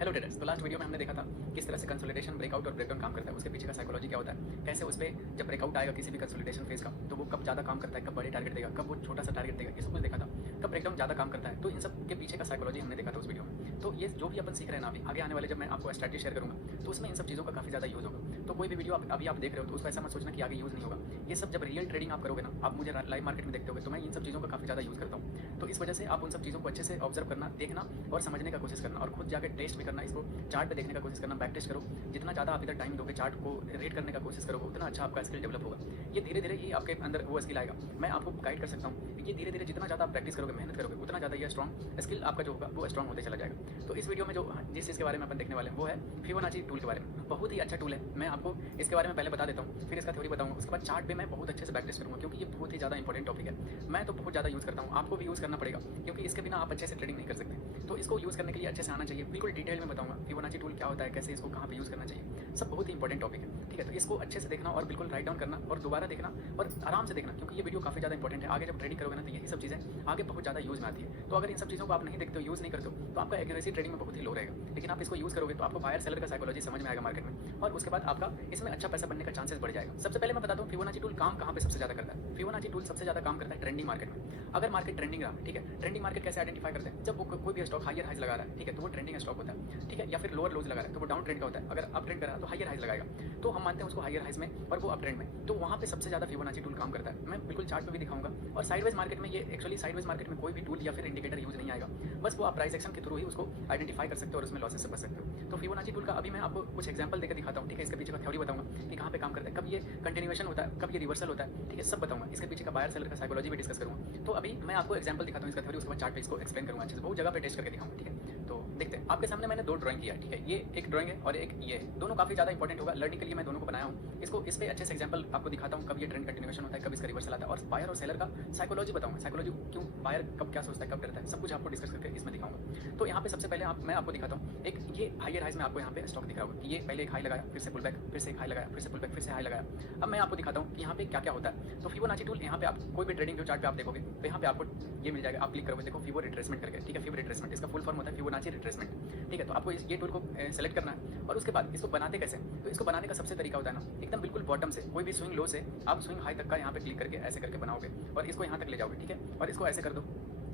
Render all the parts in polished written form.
Hello traders. तो last video में हमने देखा था किस तरह से कंसोलिडेशन, ब्रेकआउट और ब्रेकडाउन काम करता है, उसके पीछे का साइकोलॉजी क्या होता है, कैसे उस पर जब ब्रेकआउट आएगा किसी भी कंसोलिडेशन फेज का तो वो कब ज़्यादा काम करता है, कब बड़े टारगेट देगा, कब वो छोटा सा टारगेट देगा, ये सब कुछ देखा था। कब ब्रेकडाउन ज़्यादा काम करता है, तो इन सब के पीछे का साइकोलॉजी हमने देखा था उस वीडियो में। तो ये जो भी अपन सीख रहे हैं ना, अभी आगे आने वाले जब मैं आपको स्ट्रैटेजी शेयर करूँगा तो उसमें इन सब चीज़ों का काफ़ी ज़्यादा यूज़ होगा। तो कोई भी वीडियो अभी आप देख रहे हो तो उसको ऐसा मत सोचना कि आगे यूज़ नहीं होगा। ये सब जब रियल ट्रेडिंग आप करोगे ना, आप मुझे लाइव मार्केट में देखते होगे तो मैं इन सब चीज़ों का काफ़ी ज़्यादा यूज़ करता हूँ। तो इस वजह से आप उन सब चीज़ों को अच्छे से ऑब्जर्व करना, देखना और समझने का कोशिश करना और खुद जाकर टेस्ट भी करना, इसको चार्ट पे देखने का कोशिश करना, बैक टेस्ट करो। जितना ज़्यादा आप इधर टाइम दोगे चार्ट को रीड करने का कोशिश करोगे उतना अच्छा आपका स्किल डेवलप होगा। ये धीरे धीरे ये आपके अंदर वो स्किल आएगा। मैं आपको गाइड कर सकता हूँ। ये धीरे धीरे जितना ज़्यादा आप प्रैक्टिस करोगे, मेहनत करोगे, उतना ज़्यादा ये स्ट्रॉन्ग स्किल आपका जो होगा वो स्ट्रॉन्ग होते चला जाएगा। तो इस वीडियो में जो जिस चीज़ के बारे में अपन देखने वाले हैं वो है फिबोनाची टूल के बारे में। बहुत ही अच्छा टूल है। मैं आपको इसके बारे में पहले बता देता हूँ, फिर इसका थ्योरी बताऊँगा। उसके बाद चार्ट पे मैं बहुत अच्छे से प्रैक्टिस करूँगा क्योंकि ये बहुत ही ज़्यादा इंपॉर्टेंट टॉपिक है। मैं तो बहुत ज़्यादा यूज़ करता हूँ, आपको भी यूज़ करना पड़ेगा क्योंकि इसके बिना आप अच्छे से ट्रेडिंग नहीं कर सकते। तो इसको यूज़ करने के लिए अच्छे से आना चाहिए। बिल्कुल डिटेल में बताऊँगा फिबोनाची टूल क्या होता है, कैसे इसको कहाँ पे यूज़ करना चाहिए, सब बहुत ही इंपॉर्टेंट टॉपिक है। ठीक है, तो इसको अच्छे से देखना और बिल्कुल राइट डाउन करना और दोबारा देखना और आराम से देखना क्योंकि ये वीडियो काफ़ी ज़्यादा इंपॉर्टेंट है। आगे जब ट्रेडिंग करोगे ना तो यही सब चीज़ें आगे बहुत ज़्यादा यूज़ में आती है। तो अगर इन सब चीज़ों को आप नहीं देखते हो, यूज़ नहीं करते हो तो आपका एक्यूरेसी ट्रेडिंग में बहुत ही लो रहेगा। लेकिन आप इसको यूज़ करोगे तो आपको बायर सेलर का साइकोलॉजी समझ में आएगा मार्केट में और उसके बाद आपका इसमें अच्छा पैसा बनने का चांसेस बढ़ जाएगा। सबसे पहले मैं बताता हूँ फिबोनाची टूल काम कहाँ पे सबसे ज़्यादा करता है। फिबोनाची टूल सबसे ज़्यादा काम करता है ट्रेंडिंग मार्केट में। अगर मार्केट ट्रेंडिंग रहा, ठीक है, ट्रेंडिंग मार्केट कैसे आइडेंटिफाई करते हैं, जब वो कोई भी स्टॉक हायर हाइज लगा रहा है, ठीक है, तो वो ट्रेंडिंग स्टॉक होता है। ठीक है, या फिर लोअर लोज लगा रहा है तो वो डाउन ट्रेंड का होता है। अगर अप ट्रेंड कर रहा है तो हायर हाइज लगाएगा, तो हम मानते हैं उसको हायर हाइज में और वो अप ट्रेंड में, तो वहाँ पे सबसे ज़्यादा फिबोनाची टूल काम करता है। मैं बिल्कुल चार्ट पे भी दिखाऊंगा। और साइडवेज मार्केट में ये एक्चुअली साइडवेज मार्केट में कोई भी टूल या फिर इंडिकेटर यूज नहीं आएगा। बस वो आप प्राइस एक्शन के थ्रू ही उसको आइडेंटिफाई कर सकते हो और उसमें लॉसेस से बच सकते हो। तो फिबोनाची टूल का अभी मैं आपको कुछ एग्जांपल देकर दिखाता हूँ। ठीक है, इसके पीछे का थ्योरी बताऊंगा कि कहाँ पे काम करता है, कब ये कंटिन्यूएशन होता है, कब ये रिवर्सल होता है। ठीक है, सब बताऊंगा। इसके पीछे का बायर सेलर का साइकोलॉजी भी डिस्कस करूँगा। तो अभी मैं आपको एग्जांपल दिखाता हूँ इसका थ्योरी, उसके बाद चार्ट पे इसको एक्सप्लेन करूँगा अच्छे से, बहुत जगह पे टेस्ट करके दिखाऊंगा। ठीक है, तो देखते हैं। आपके सामने मैंने दो ड्राइंग किया है। ठीक है, ये एक ड्राइंग है और एक ये है। दोनों काफी ज्यादा इंपॉर्टेंट होगा लर्निंग के लिए। मैं दोनों को बनाया हूँ। इसको इस पे अच्छे से एग्जांपल आपको दिखाता हूँ, कब ये ट्रेंड कंटिन्यूएशन होता है, कब इसका रिवर्सल आता है और बायर और सेलर का साइकोलॉजी बताऊंगा। साइकोलॉजी क्यों, बायर कब क्या सोचता है, कब डरता है, सब कुछ आपको डिस्कस करके इसमें दिखाऊंगा। तो यहाँ पे सबसे पहले मैं आपको दिखाता हूँ एक ये हायर हाइज में आपको यहाँ पे स्टॉक दिख रहा होगा कि ये पहले एक हाई लगाया, फिर से पुल बैक, फिर से एक हाई लगाया, फिर से पुल बैक, फिर से हाई लगाया। अब मैं आपको दिखाता हूँ कि यहाँ पे क्या क्या होता है। तो फिबोनाची टूल यहाँ पे आप कोई भी ट्रेडिंग जो चार्ट पे आप देखोगे तो यहाँ पे आपको ये मिल जाएगा। आप क्लिक करोगे, देखो फिबो रिट्रेसमेंट करके। ठीक है, फिबो रिट्रेसमेंट इसका फुल फॉर्म होता है फिबोनाची रिट्रेसमेंट। ठीक है, तो आपको ये टूल को सेलेक्ट करना है और उसके बाद इसको बनाते कैसे। तो इसको बनाने का सबसे तरीका होता है ना, एकदम बिल्कुल बॉटम से कोई भी स्विंग लो से आप स्विंग हाई तक का यहाँ पे क्लिक करके ऐसे करके बनाओगे और इसको यहाँ तक ले जाओगे। ठीक है, और इसको ऐसे कर दो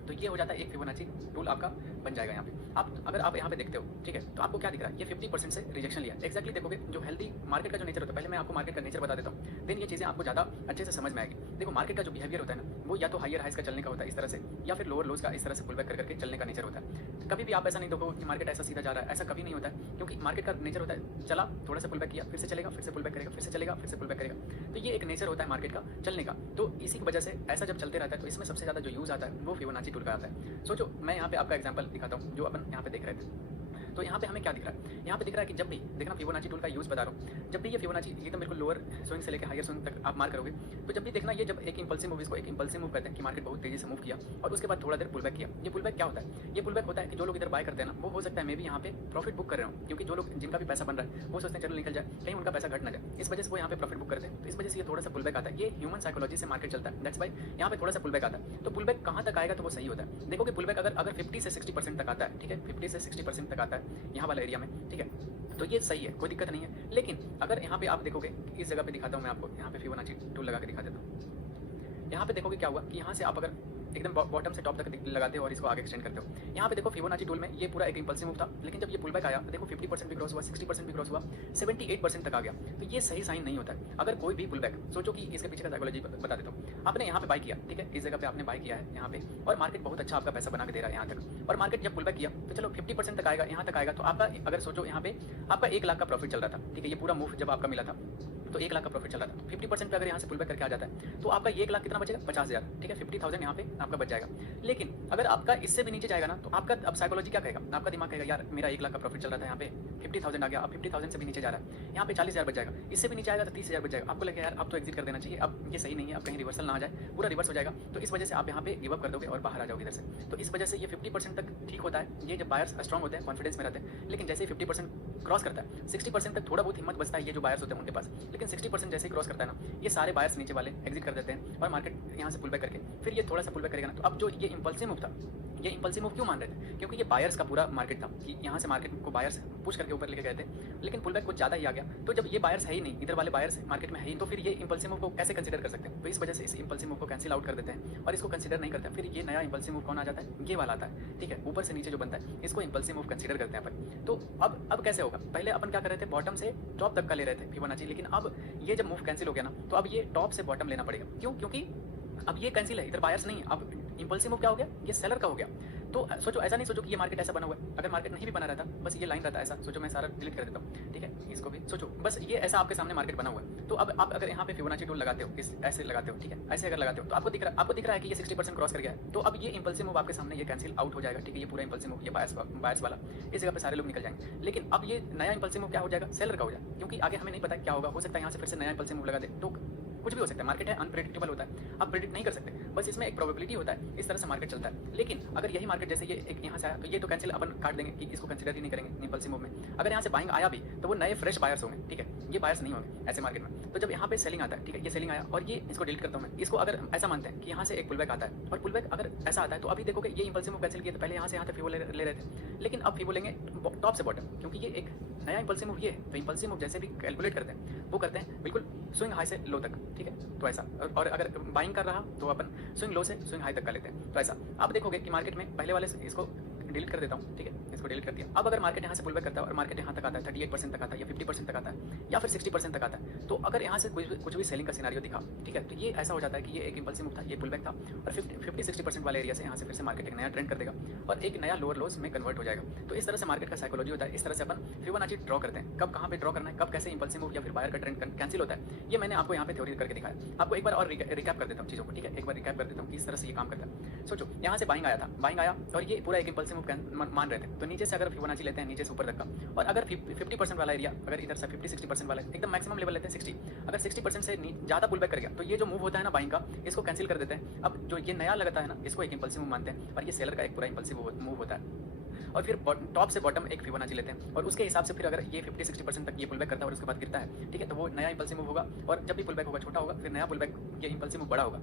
तो ये हो जाता है एक फिबोनाची टूल आपका बन जाएगा। यहाँ पे आप अगर आप यहाँ पे देखते हो, ठीक है, तो आपको क्या दिख रहा है, ये 50% से रिजेक्शन लिया। एक्जैक्टली देखोगे जो हेल्दी मार्केट का जो नेचर होता है, पहले मैं आपको मार्केट का नेचर बता देता हूँ, देन ये चीज़ें आपको ज़्यादा अच्छे से समझ में आएगी। देखो मार्केट का जो बिहेवियर होता है ना, वो या तो हायर हाइज का चलने का होता है इस तरह से, या फिर लोअर लोज का इस तरह से पुल बैक करके चलने का नेचर होता है। कभी भी आप ऐसा नहीं देखो कि मार्केट ऐसा सीधा जा रहा है, ऐसा कभी नहीं होता है क्योंकि मार्केट का नेचर होता है चला, थोड़ा सा पुल बैक किया, फिर से चलेगा, फिर से पुल बैक करेगा, फिर से चलेगा, फिर से पुल बैक करेगा। तो ये एक नेचर होता है मार्केट का चलने का। तो इसी की वजह से ऐसा जब चलते रहता है तो इसमें सबसे ज़्यादा जो यूज़ आता है वो फिबोनाची टूल का आता है। सोचो मैं यहाँ पे आपका एग्जांपल दिखाता हूँ जो अपन यहाँ पे देख रहे थे। तो यहाँ पे हमें क्या दिख रहा है, यहाँ पे दिख रहा है कि जब भी देखना फिबोनाची टूल का यूज़ बता रहा हूँ, जब भी ये फिबोनाची एकदम बिल्कुल लोअर स्विंग से लेकर हायर स्विंग तक आप मार करोगे तो जब भी देखना ये जब एक इंपल्सिव मूव, इसको एक इंपल्सिव मूव कहते हैं कि मार्केट बहुत तेजी से मूव किया और उसके बाद थोड़ा देर पुल बैक किया। ये पुल बैक क्या होता है, ये पुल बैक होता है कि जो लोग इधर बाय करते हैं ना, वो हो सकता है मैं भी यहाँ पे प्रॉफिट बुक कर रहा हूँ क्योंकि जो लोग जिनका भी पैसा बन रहा है वो सोचते हैं चलो निकल जाए, कहीं उनका पैसा घट ना जाए, इस वजह से वो यहाँ पे प्रॉफिट बुक करते हैं। तो इस वजह से ये थोड़ा सा पुल बैक आता है। ये ह्यूमन साइकोलॉजी से मार्केट चलता है, दैट्स वाई यहाँ पे थोड़ा सा पुल बैक आता है। तो पुल बैक कहाँ तक आएगा तो वो सही होता है। देखो कि पुल बैक अगर 50 से 60% तक आता है, ठीक है, 50 से 60% तक आता है यहाँ वाला एरिया में, ठीक है, तो ये सही है, कोई दिक्कत नहीं है। लेकिन अगर यहाँ पे आप देखोगे, इस जगह पे दिखाता हूँ मैं आपको, यहाँ पे फिबोनाची टूल लगा के दिखा देता हूँ। यहाँ पे देखोगे क्या हुआ कि यहाँ से आप अगर एकदम बॉटम से टॉप तक लगाते हो और इसको आगे एक्सटेंड करते हो। यहाँ पे देखो फिबोनाची टूल में ये पूरा एक इंपल्सिव मूव था, लेकिन जब ये पुल बैक आया तो देखो 50% भी क्रॉस हुआ, 60% भी क्रॉस हुआ, 78% तक आ गया। तो ये सही साइन नहीं होता है। अगर कोई भी पुल बैक, सोचो कि इसके पीछे का साइकोलॉजी बता देता हूँ। आपने यहाँ पे बाय किया, ठीक है, इस जगह पे आपने बाय किया है यहाँ पे और मार्केट बहुत अच्छा आपका पैसा बना के दे रहा है यहाँ तक, और मार्केट जब पुल बैक किया तो चलो 50% तक आएगा, यहाँ तक आएगा तो आपका अगर सोचो यहाँ पे आपका 1 लाख का प्रॉफिट चल रहा था। ठीक है, ये पूरा मूव जब आपका मिला था तो 1 लाख का प्रॉफिट चल रहा था। 50% पे अगर यहाँ से पुल बैक करके आ जाता है तो आपका 1 लाख कितना बचेगा, 50,000। ठीक है, 50,000 यहाँ पे आपका बच जाएगा। लेकिन अगर आपका इससे भी नीचे जाएगा ना तो आपका अब साइकोलॉजी क्या कहेगा, आपका दिमाग कहेगा यार मेरा 1 लाख का प्रॉफिट चल रहा था, यहाँ पे 50,000 आ गया, अब 50,000 से भी नीचे जा रहा है, यहाँ पे 40,000 बच जाएगा, इससे भी नीचे आएगा तो 30,000 बच जाएगा। आपको लगेगा यार अब तो एग्जिट कर देना चाहिए, अब ये सही नहीं है, अब कहीं रिवर्सल ना आ जाए, पूरा रिवर्स हो जाएगा। तो इस वजह से आप यहाँ पे गिव अप कर दोगे और बाहर आ जाओगे इधर से। तो इस वजह से ये 50% तक ठीक होता है, ये जब बायर्स स्ट्रॉन्ग होते हैं, कॉन्फिडेंस में रहते हैं। लेकिन जैसे ही 50% क्रॉस करता है 60% तक थोड़ा बहुत हिम्मत बचता है ये जो बायर्स होते हैं उनके पास, लेकिन लेकिन 60% जैसे ही क्रॉस करता है ना, ये सारे बायर्स नीचे वाले एग्जिट कर देते हैं और मार्केट यहाँ से पुल बैक करके फिर ये थोड़ा सा पुल बैक करेगा ना, तो अब जो ये इंपल्सिव मूव था, ये इंपल्सिव मूव क्यों मान रहे थे? क्योंकि ये बायर्स का पूरा मार्केट था कि यहाँ से मार्केट को बायर्स पुश करके ऊपर लेके गए थे, लेकिन पुल बैक कुछ ज़्यादा ही आ गया। तो जब ये बायर्स है ही नहीं, इधर वाले बायर्स मार्केट में है ही, तो फिर ये इंपल्सिव मूव को कैसे कंसीडर कर सकते हैं? तो इस वजह से इस इंपल्सिव मूव को कैंसिल आउट कर देते हैं और इसको कंसीडर नहीं करते हैं। फिर ये नया इंपल्सिव मूव कौन आ जाता है? ये वाला आता है, ठीक है, ऊपर से नीचे जो बनता है इसको इंपल्सिव मूव कंसीडर करते हैं अपन। तो अब कैसे होगा? पहले अपन क्या कर रहे थे, बॉटम से टॉप तक का ले रहे थे फिबोनाची, लेकिन अब ये जब मूव कैंसिल हो गया ना, तो अब ये टॉप से बॉटम लेना पड़ेगा। क्यों? क्योंकि अब ये कैंसिल है, इधर बायर्स नहीं है, अब इंपल्सिव मूव क्या हो गया? ये सेलर का हो गया। तो सोचो, ऐसा नहीं सोचो कि ये मार्केट ऐसा बना हुआ है, अगर मार्केट नहीं भी बना रहता, बस ये लाइन रहता ऐसा, सोचो मैं सारा डिलीट कर देता हूँ, ठीक है, इसको भी सोचो, बस ये ऐसा आपके सामने मार्केट बना हुआ है। तो अब आप अगर यहाँ पे फिबोनाची टूल लगाते हो, इस ऐसे लगाते हो, ठीक है, ऐसे अगर लगाते हो, तो आपको दिख रहा है कि ये 60% क्रॉस कर गया है, तो अब ये इंपल्सिव मूव आपके सामने ये कैंसिल आउट हो जाएगा, ठीक है, ये पूरा इंपल्सिव मूव, ये बायर्स वाला, इस जगह पे सारे लोग निकल जाएंगे। लेकिन अब ये नया इंपल्सिव मूव क्या हो जाएगा? सेलर का हो जाएगा, क्योंकि आगे हमें नहीं पता क्या होगा, हो सकता है यहाँ से फिर से नया इंपल्सिव मूव लगा दे, तो कुछ भी हो सकता है। मार्केट है, अनप्रेडिक्टेबल होता है, आप प्रेडिक्ट नहीं कर सकते, बस इसमें एक प्रोबेबिलिटी होता है, इस तरह से मार्केट चलता है। लेकिन अगर यही मार्केट जैसे ये एक यहाँ से आया, तो ये तो कैंसिल अपन काट देंगे कि इसको कंसीडर ही नहीं करेंगे इंपल्सिव मूव में। अगर यहाँ से बाइंग आया भी, तो वो नए फ्रेश बायर्स होंगे, ठीक है, ये बायर्स नहीं होंगे ऐसे मार्केट में। तो जब यहाँ पे सेलिंग आता है, ठीक है, ये सेलिंग आया और ये इसको डिलीट करता हूँ मैं, इसको अगर ऐसा मानते हैं कि यहाँ से एक पुल बैक आता है और पुल बैक अगर ऐसा आता है, तो अभी देखोगे ये इंपल्सिव मूव कैंसिल किया, तो पहले यहाँ से यहाँ तक फीवो ले रहे थे, लेकिन अब फीवो लेंगे टॉप से बॉटम, क्योंकि ये एक नया इंपल्सिव मूव ये है। तो इंपल्सिव मूव जैसे भी कैलकुलेट करते हैं, वो करते हैं बिल्कुल स्विंग हाई से लो तक, ठीक है, तो ऐसा। और अगर बाइंग कर रहा तो अपन स्विंग लो से स्विंग हाई तक का लेते हैं, तो ऐसा। अब देखोगे कि मार्केट में पहले वाले इसको डिलीट कर देता हूँ, ठीक है, इसको डिलीट कर दिया। अब अगर मार्केट यहाँ से पुल बैक करता है और मार्केट यहाँ तक आता है, 38% तक आता है या 50% तक आता है या फिर 60% तक आता है, तो अगर यहाँ से कुछ भी सेलिंग का सिनारियो दिखा, ठीक है, तो ये ऐसा हो जाता है कि ये एक इंपल्सिव मूव था, ये पुल बैक था और 50-60% वाले एरिया से यहाँ से फिर से मार्केट एक नया ट्रेंड कर देगा और एक नया लोअर लोज में कन्वर्ट हो जाएगा। तो इस तरह से मार्केट का साइकोलॉजी होता है, इस तरह से अपन फिबोनाची ड्रॉ करते हैं, कब कहाँ पे ड्रॉ करना है, कब कैसे इंपल्सिव मूव या फिर बायर का ट्रेंड कैंसिल होता है, ये मैंने आपको यहाँ पे थ्योरी करके दिखाया। आपको एक बार और रिकैप कर देता हूँ चीज़ों को, ठीक है, एक बार रिकैप कर देता हूँ कि इस तरह से ये काम करता है। सोचो, यहाँ से बाइंग आया था, बाइंग आया और ये पूरा एक इंपल्सिव मूव मान रहे थे, तो नीचे से अगर फिबोनाची लेते हैं नीचे से ऊपर तक का, और अगर 50% वाला एरिया, अगर इधर से 50-60% वाला एकदम मैक्सिमम लेवल लेते हैं 60, अगर 60% से ज़्यादा पुल बैक कर गया, तो ये जो मूव होता है ना बाइंग का, इसको कैंसिल कर देते हैं। अब जो ये नया लगता है ना, इसको एक इंपल्सिव मूव मानते हैं और ये सेलर का एक पूरा इंपल्सिव मूव होता है। और फिर टॉप से बॉटम एक फिबोनाची लेते हैं और उसके हिसाब से फिर अगर ये 50-60% तक ये पुल बैक करता है और उसके बाद गिरता है, ठीक है, तो वो नया इंपल्सिव मूव होगा और जब भी पुल बैक होगा छोटा होगा, फिर नया पुल बैक ये इंपल्सिव मूव बड़ा होगा।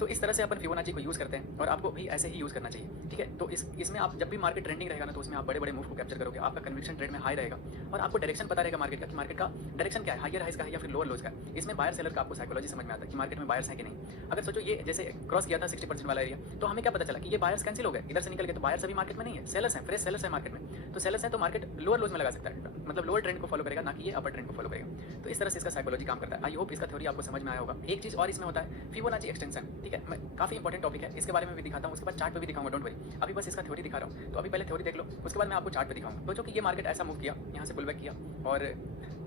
तो इस तरह से अपन फिबोनाची को यूज़ करते हैं और आपको भी ऐसे ही यूज़ करना चाहिए, ठीक है। तो इसमें आप जब भी मार्केट ट्रेंडिंग रहेगा ना, तो उसमें आप बड़े बड़े मूव को कैप्चर करोगे, आपका कन्विक्शन ट्रेड में हाई रहेगा और आपको डायरेक्शन पता रहेगा मार्केट का कि मार्केट का डायरेक्शन क्या है, हायर हाइज का है या फिर लोअर लोज का है। इसमें बायर सेलर का आपको साइकोलॉजी समझ में आता है कि मार्केट में बायर्स हैं कि नहीं। अगर सोचो ये जैसे क्रॉस किया था 60% वाला एरिया, तो हमें क्या पता चला कि ये बायर्स कैंसिल हो गए, इधर से निकल गए, तो बायर्स अभी मार्केट में नहीं है, सेलर्स हैं, फ्रेश सेलर्स है मार्केट में। तो सेलर्स हैं तो मार्केट लोअर लोज में लगा सकता है, मतलब लोअर ट्रेंड को फॉलो करेगा, ना कि ये अपर ट्रेंड को फॉलो करेगा। तो इस तरह से इसका साइकोलॉजी काम करता है। आई होप इसका थ्योरी आपको समझ में आया होगा। एक चीज़ और इसमें होता है फिबोनाची एक्सटेंशन, ठीक है, मैं काफ़ी इंपॉर्टेंट टॉपिक है, इसके बारे में भी दिखाता हूँ, उसके बाद चार्ट पे भी दिखाऊंगा, डोंट वरी। अभी बस इसका थ्योरी दिखा रहा हूँ, तो अभी पहले थ्योरी देख लो, उसके बाद मैं आपको चार्ट पे दिखाऊंगा। तो जो कि ये मार्केट ऐसा मूव किया, यहाँ से पुल बैक किया और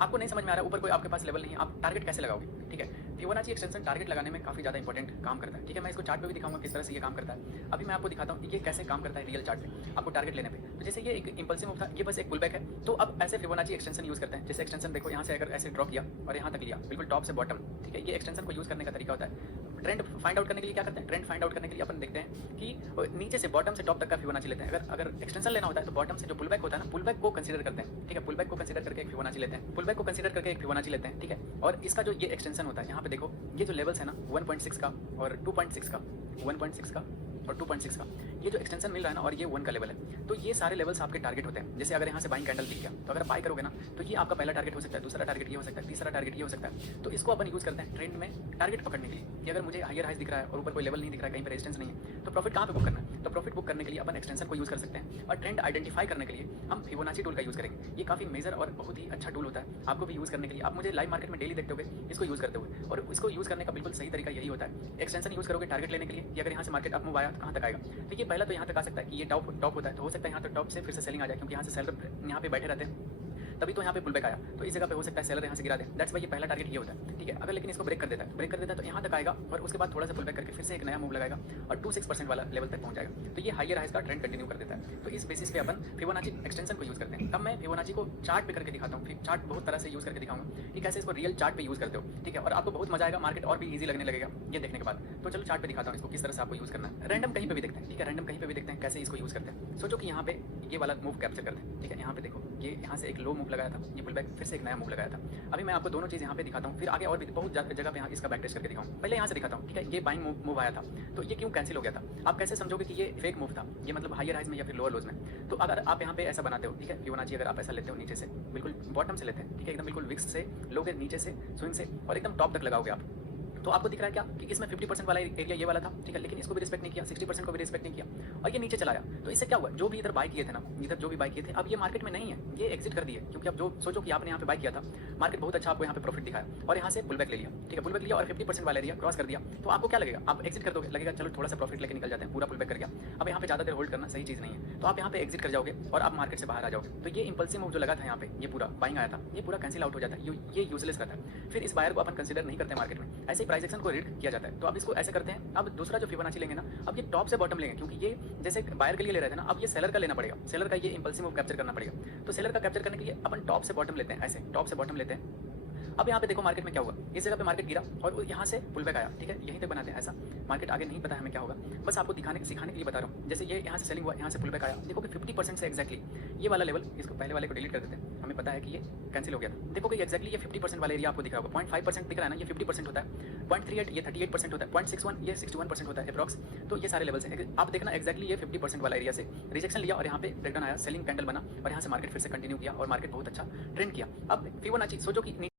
आपको नहीं समझ में आ रहा है, ऊपर कोई आपके पास लेवल नहीं है, आप टारगेट कैसे लगाओगे, ठीक है। फिबोनाची एक्सटेंशन टारगेट लगाने में काफ़ी ज़्यादा इंपॉर्टेंट काम करता है, ठीक है। मैं इसको चार्ट पे भी दिखाऊंगा किस तरह से ये काम करता है। अभी मैं आपको दिखाता हूँ कि ये कैसे काम करता है रियल चार्ट पे, आपको टारगेट लेने पे। तो जैसे ये एक इंपल्सिव मूव था, ये बस एक पुल बैक है, तो अब ऐसे फिबोनाची एक्सटेंशन यूज़ करते हैं। जैसे एक्सटेंशन देखो, यहाँ से अगर ऐसे ड्रॉ किया और यहाँ तक लिया, बिल्कुल टॉप से बॉटम, ठीक है। ये एक्सटेंशन को यूज़ करने का तरीका होता है। ट्रेंड फाइंड आउट करने के लिए क्या करते हैं, ट्रेंड फाइंड आउट करने के लिए अपन देखते हैं कि नीचे से बॉटम से टॉप तक का फिबोनाची लेते हैं। अगर एक्सटेंशन लेना होता है तो बॉटम से जो पुल बैक होता है ना, पुल बैक को कंसीडर करते हैं, ठीक है। पुल बैक को कंसीडर करके एक फिबोनाची लेते हैं, पुल बैक को कंसीडर करके एक फिबोनाची लेते हैं, ठीक है। और इसका जो ये एक्सटेंशन होता है, यहाँ पे देखो ये जो लेवल्स है ना 1.6 का और 2.6 का, 1.6 का और 2.6 का, ये जो एक्सटेंशन मिल रहा है ना, और ये 1 का लेवल है, तो ये सारे लेवल्स आपके टारगेट होते हैं। जैसे अगर यहाँ से बाइंग कैंडल दिख गया, तो अगर बाय करोगे ना, तो ये आपका पहला टारगेट हो सकता है, दूसरा टारगेट ये हो सकता है, तीसरा टारगेट ये हो सकता है। तो इसको अपन यूज़ करते हैं ट्रेंड में टारगेट पकड़ने के लिए कि अगर मुझे हायर हाइज दिख रहा है और ऊपर कोई लेवल नहीं दिख रहा है, कहीं पर रेजिस्टेंस नहीं है, तो प्रॉफिट कहाँ पे बुक करना है। तो प्रॉफिट बुक करने के लिए अपन एक्सटेंशन को यूज़ कर सकते हैं और ट्रेंड आइडेंटिफाई करने के लिए हम फिबोनाची टूल का यूज़ करेंगे। ये काफ़ी मेजर और बहुत ही अच्छा टूल होता है, आपको भी यूज़ करने के लिए। आप मुझे लाइव मार्केट में डेली देखते होगे इसको यूज़ करते हुए, और इसको यूज़ करने का बिल्कुल सही तरीका यही होता है। एक्सटेंशन यूज़ करोगे टारगेट लेने के लिए कि अगर यहाँ से मार्केट अप मूव आया तो कहाँ तक आएगा। तो ये पहला तो यहाँ तक आ सकता है कि ये टॉप होता है, तो हो सकता है यहाँ तक टॉप से फिर से सेलिंग आ जाए, क्योंकि यहाँ से सेलर यहाँ पे बैठे रहते हैं, तभी तो यहाँ पे पुल बैक आया। तो इस जगह पे हो सकता है सेलर यहाँ से गिरा दे, दैट्स वाई ये पहला टारगेट ये होता है, ठीक है। अगर लेकिन इसको ब्रेक कर देता है तो यहाँ तक आएगा और उसके बाद थोड़ा सा पुल बैक करके फिर से एक नया मूव लगाएगा और 2-6% वाला लेवल तक पहुँच जाएगा। तो ये हायर हाइज का ट्रेंड कंटिन्यू कर देता है। तो इस बेसिस पे अपन फिबोनाची एक्सटेंशन को यूज़ करते हैं। तब मैं फिबोनाची को चार्ट पे करके दिखाता हूँ, फिर चार्ट बहुत तरह से यूज़ करके दिखाऊंगा कि कैसे इसको रियल चार्ट पे यूज़ करते हो, ठीक है। और आपको बहुत मजा आएगा, मार्केट और भी ईजी लगने लगेगा ये देखने के बाद। तो चलो चार्ट पे दिखाता हूँ इसको किस तरह से आपको यूज़ करना है। रैंडम कहीं पे भी देखते हैं, ठीक है, रैंडम कहीं पे भी देखते हैं कैसे इसको यूज़ करते हैं। सोचो कि यहाँ पे ये वाला मूव कैप्चर करते हैं, ठीक है। यहाँ पे देखो ये यहाँ से एक लो मूव लगाया था, ये पुल बैक फिर से एक नया मूव लगाया था। अभी मैं आपको दोनों चीज़ यहाँ पे दिखाता हूँ, फिर आगे और भी बहुत जगह पे यहाँ इसका बैक टेस्ट करके दिखाऊँ। पहले यहाँ से दिखाता हूँ, ठीक है। ये बाइंग मूव आया था, तो ये क्यों कैंसिल हो गया था? आप कैसे समझोगे कि ये फेक मूव था? ये मतलब हायर हाइज में या फिर लोअर लोज में। तो अगर आप यहाँ पे ऐसा बनाते हो, ठीक है, फिबोनाची अगर आप ऐसा लेते हो नीचे से, बिल्कुल बॉटम से लेते हैं, ठीक है, एकदम बिल्कुल विक्स से लोगे, नीचे से स्विंग से और एकदम टॉप तक लगाओगे आप, तो आपको दिख रहा है क्या कि इसमें 50% वाला एरिया ये वाला था, ठीक है, लेकिन इसको भी रिस्पेक्ट नहीं किया, 60% को भी रिस्पेक्ट नहीं किया और ये नीचे चलाया। तो इससे क्या हुआ, जो भी इधर बाय किए थे ना, इधर जो भी बाय किए थे, अब ये मार्केट में नहीं है, ये एग्जिट कर दिए। क्योंकि अब जो सोचो कि आपने यहाँ पे बाय किया था, मार्केट बहुत अच्छा आपको यहाँ पे प्रॉफिट दिखाया और यहाँ से पुल बैक ले लिया, ठीक है, पुल बैक लिया और 50% वाला एरिया क्रॉस कर दिया, तो आपको क्या लगेगा? आप एग्जिट कर दोगे, लगेगा चलो थोड़ा सा प्रॉफिट लेके निकल जाते हैं, पूरा पुल बैक कर गया। अब यहाँ पे ज़्यादा देर होल्ड करना सही चीज़ नहीं है, तो आप यहाँ पे एग्जिट कर जाओगे और आप मार्केट से बाहर आ जाओगे। तो ये इंपल्सिव मूव जो लगा था यहाँ पे, ये पूरा बाइंग आया था, ये पूरा कैंसिल आउट हो जाता है, ये यूजलेस रहता है। फिर इस बायर को अपन कंसिडर नहीं करते मार्केट में, ऐसे ही प्राइस एक्शन को रीड किया जाता है। तो अब इसको ऐसे करते हैं। अब दूसरा जो फिबोनाची लेंगे ना, अब ये टॉप से बॉटम लेंगे, क्योंकि ये जैसे बायर के लिए ले रहे थे ना, अब ये सेलर का लेना पड़ेगा, सेलर का ये इंपल्सिव मूव कैप्चर करना पड़ेगा। तो सेलर का कैप्चर करने के लिए अपन टॉप से बॉटम लेते हैं, ऐसे टॉप से बॉटम लेते हैं। अब यहाँ पे देखो मार्केट में क्या हुआ, इस जगह पे मार्केट गिरा और यहाँ से पुल बैक आया, ठीक है, यहीं तक बनाते हैं ऐसा। मार्केट आगे नहीं पता हमें क्या होगा, बस आपको सिखाने के लिए बता रहा हूँ। जैसे ये यहाँ से सेलिंग हुआ, यहाँ से पुल बैक आया, देखो कि 50% से एक्जैक्टली ये वाला लेवल, इसको पहले वाले को डिलीट कर देते हैं, हमें पता है कि ये कैंसिल हो गया था। देखो कि एक्जैक्टली ये 50% वाला एरिया आपको दिख रहा होगा, 0.5% दिख रहा है ना, ये 50% होता है, 0.38 ये 38% होता है, 0.61 ये 61% होता है अप्रॉक्स। तो ये सारे लेवल्स हैं, आप देखना एक्जैक्टली ये 50% वाला एरिया से रिजेक्शन लिया और यहाँ पे ब्रेकडाउन आया, सेलिंग कैंडल बना और यहाँ से मार्केट फिर से कंटिन्यू किया और मार्केट बहुत अच्छा ट्रेंड किया। अब फिबोनाची सोचो कि